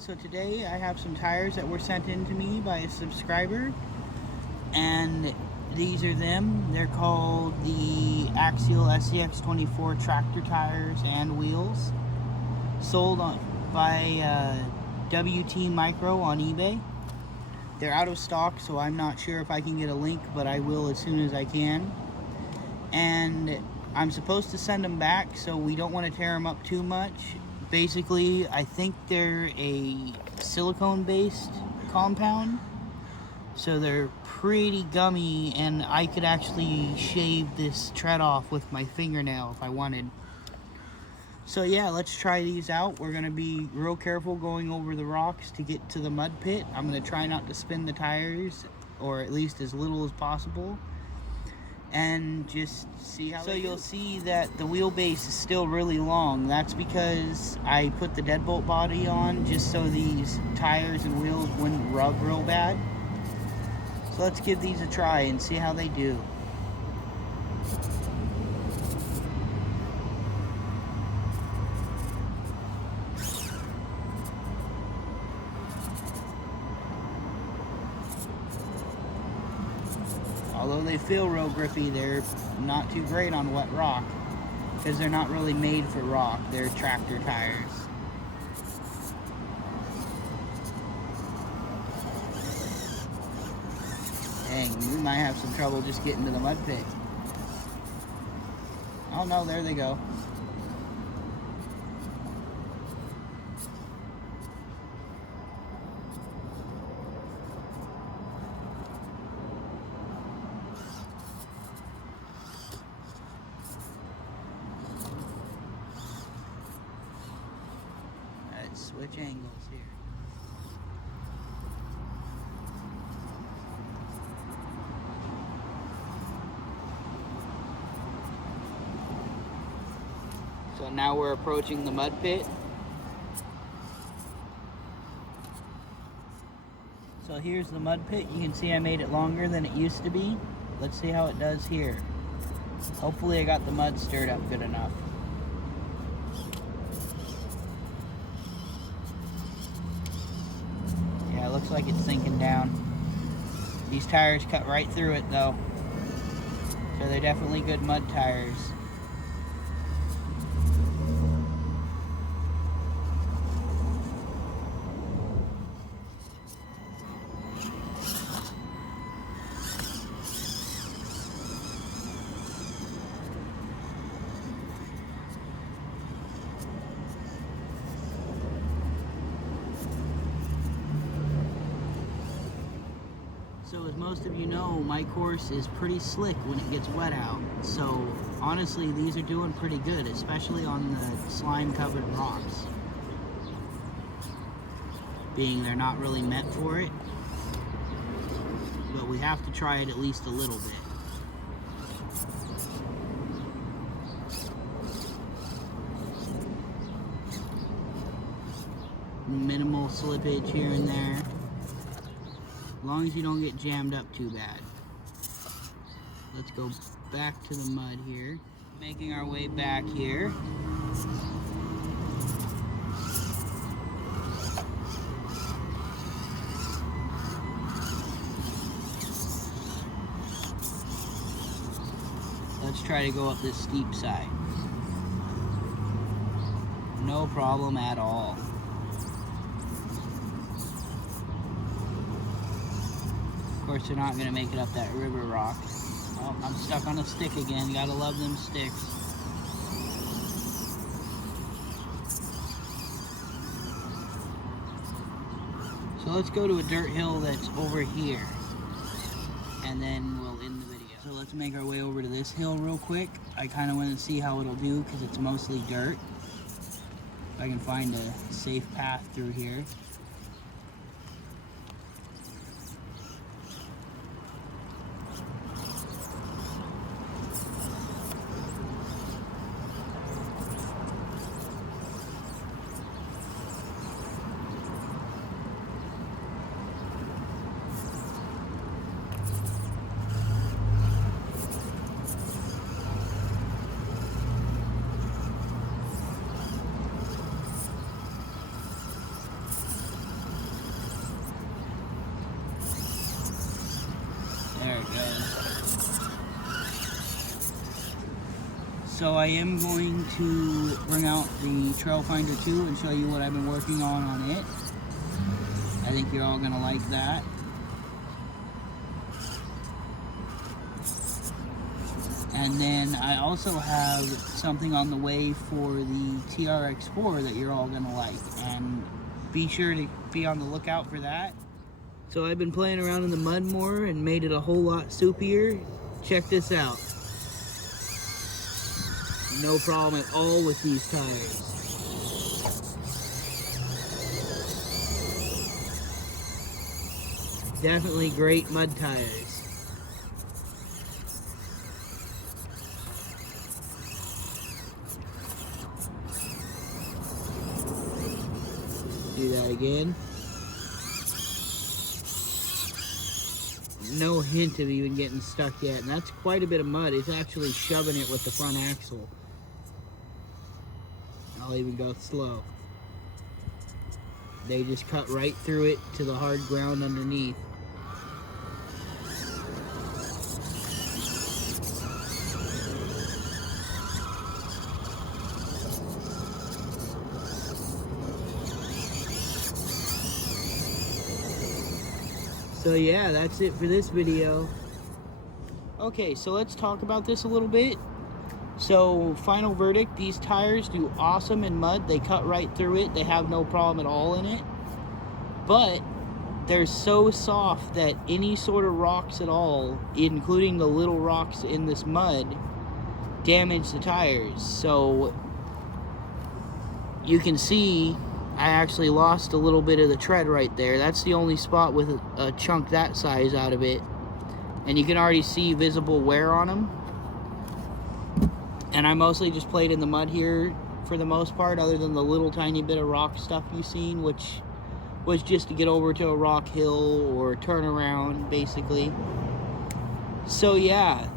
So today I have some tires that were sent in to me by a subscriber, and these are them. They're called the Axial scx24 tractor tires and wheels, sold by WT Micro on eBay. They're out of stock, so I'm not sure if I can get a link, but I will as soon as I can. And I'm supposed to send them back, so we don't want to tear them up too much. Basically, I think they're a silicone-based compound, so they're pretty gummy, and I could actually shave this tread off with my fingernail if I wanted. So yeah, let's try these out. We're going to be real careful going over the rocks to get to the mud pit. I'm going to try not to spin the tires, or at least as little as possible, and just see how. So you'll see that the wheelbase is still really long. That's because I put the deadbolt body on just so these tires and wheels wouldn't rub real bad. So let's give these a try and see how they do. Although they feel real grippy, they're not too great on wet rock because they're not really made for rock. They're tractor tires. Dang, we might have some trouble just getting to the mud pit. Oh no, there they go. Let's switch angles here. So now we're approaching the mud pit. So here's the mud pit. You can see I made it longer than it used to be. Let's see how it does here. Hopefully I got the mud stirred up good enough. Yeah, it looks like it's sinking down. These tires cut right through it though. So they're definitely good mud tires. So as most of you know, my course is pretty slick when it gets wet out. So honestly, these are doing pretty good, especially on the slime-covered rocks. Being they're not really meant for it. But we have to try it at least a little bit. Minimal slippage here and there. As long as you don't get jammed up too bad. Let's go back to the mud here. Making our way back here. Let's try to go up this steep side. No problem at all. Of course, they're not going to make it up that river rock. Oh, I'm stuck on a stick again. Gotta love them sticks. So let's go to a dirt hill that's over here, and then we'll end the video. So let's make our way over to this hill real quick. I kind of want to see how it'll do because it's mostly dirt. If I can find a safe path through here. So I am going to bring out the Trail Finder 2 and show you what I've been working on it. I think you're all going to like that. And then I also have something on the way for the TRX4 that you're all going to like. And be sure to be on the lookout for that. So I've been playing around in the mud more and made it a whole lot soupier. Check this out. No problem at all with these tires. Definitely great mud tires. Do that again. No hint of even getting stuck yet, and that's quite a bit of mud. It's actually shoving it with the front axle. I'll even go slow. They just cut right through it to the hard ground underneath. So yeah, that's it for this video. Okay, so let's talk about this a little bit. So, final verdict, these tires do awesome in mud. They cut right through it. They have no problem at all in it. But they're so soft that any sort of rocks at all, including the little rocks in this mud, damage the tires. So, you can see I actually lost a little bit of the tread right there. That's the only spot with a chunk that size out of it. And you can already see visible wear on them. And I mostly just played in the mud here for the most part, other than the little tiny bit of rock stuff you've seen, which was just to get over to a rock hill or turn around, basically. So yeah,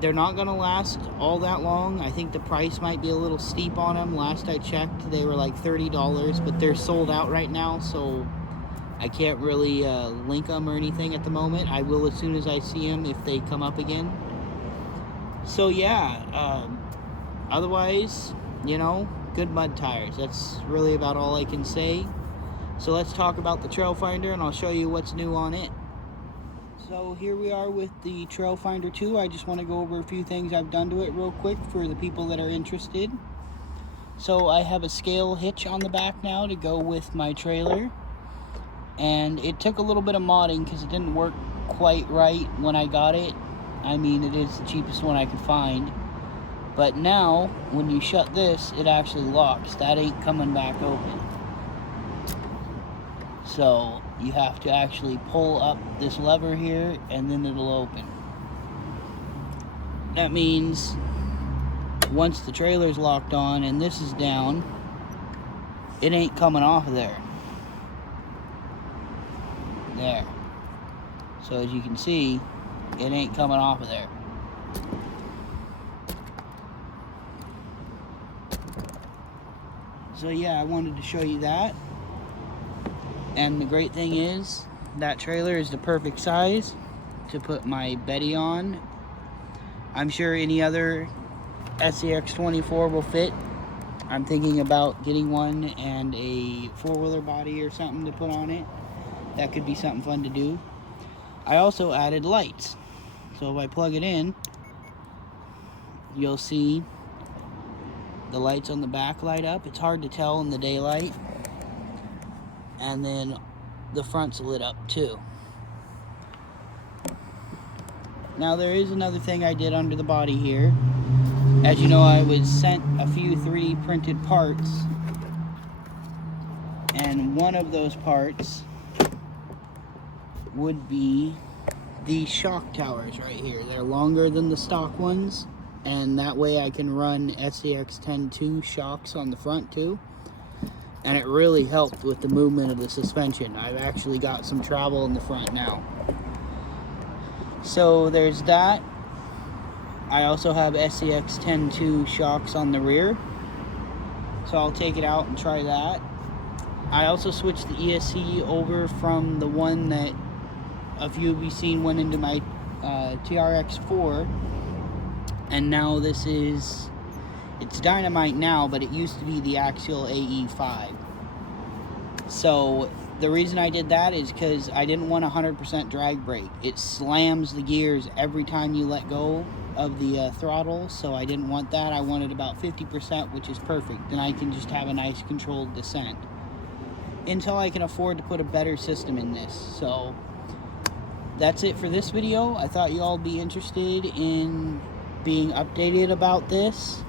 they're not going to last all that long. I think the price might be a little steep on them. Last I checked, they were like $30, but they're sold out right now, so I can't really link them or anything at the moment. I will as soon as I see them if they come up again. So yeah, otherwise, you know, good mud tires. That's really about all I can say. So let's talk about the Trail Finder and I'll show you what's new on it. So here we are with the Trail Finder 2. I just want to go over a few things I've done to it real quick for the people that are interested. So I have a scale hitch on the back now to go with my trailer. And it took a little bit of modding because it didn't work quite right when I got it. I mean, it is the cheapest one I could find. But now, when you shut this, it actually locks. That ain't coming back open. So, you have to actually pull up this lever here, and then it'll open. That means, once the trailer's locked on, and this is down, it ain't coming off of there. There. So, as you can see, it ain't coming off of there. So yeah, I wanted to show you that. And the great thing is, that trailer is the perfect size to put my Betty on. I'm sure any other scx24 will fit. I'm thinking about getting one and a four-wheeler body or something to put on it. That could be something fun to do. I also added lights. So if I plug it in, you'll see the lights on the back light up. It's hard to tell in the daylight. And then the front's lit up too. Now there is another thing I did under the body here. As you know, I was sent a few 3D printed parts. And one of those parts would be these shock towers right here. They're longer than the stock ones, and that way I can run scx24 shocks on the front too, and it really helped with the movement of the suspension. I've actually got some travel in the front now. So there's that. I also have scx24 shocks on the rear, so I'll take it out and try that. I also switched the ESC over from the one that a few of you seen went into my TRX4, and now this is It's Dynamite now, but it used to be the Axial AE5. So the reason I did that is because I didn't want 100% drag brake. It slams the gears every time you let go of the throttle, so I didn't want that. I wanted about 50%, which is perfect. Then I can just have a nice controlled descent until I can afford to put a better system in this. So that's it for this video. I thought you all would be interested in being updated about this,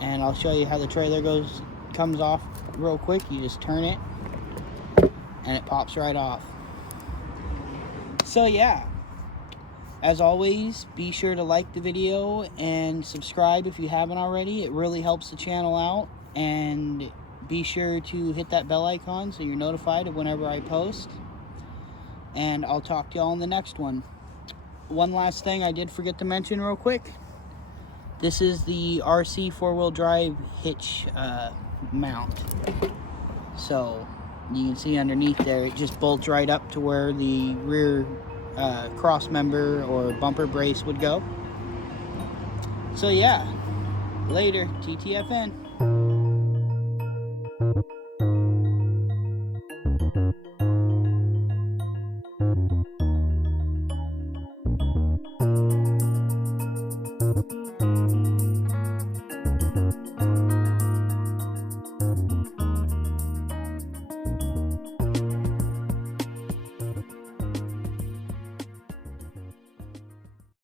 and I'll show you how the trailer comes off real quick. You just turn it and it pops right off. So yeah, as always, be sure to like the video and subscribe if you haven't already. It really helps the channel out, and be sure to hit that bell icon so you're notified of whenever I post. And I'll talk to y'all in the next one. One last thing I did forget to mention real quick. This is the RC four-wheel drive hitch mount. So you can see underneath there, it just bolts right up to where the rear cross member or bumper brace would go. So yeah, later, TTFN.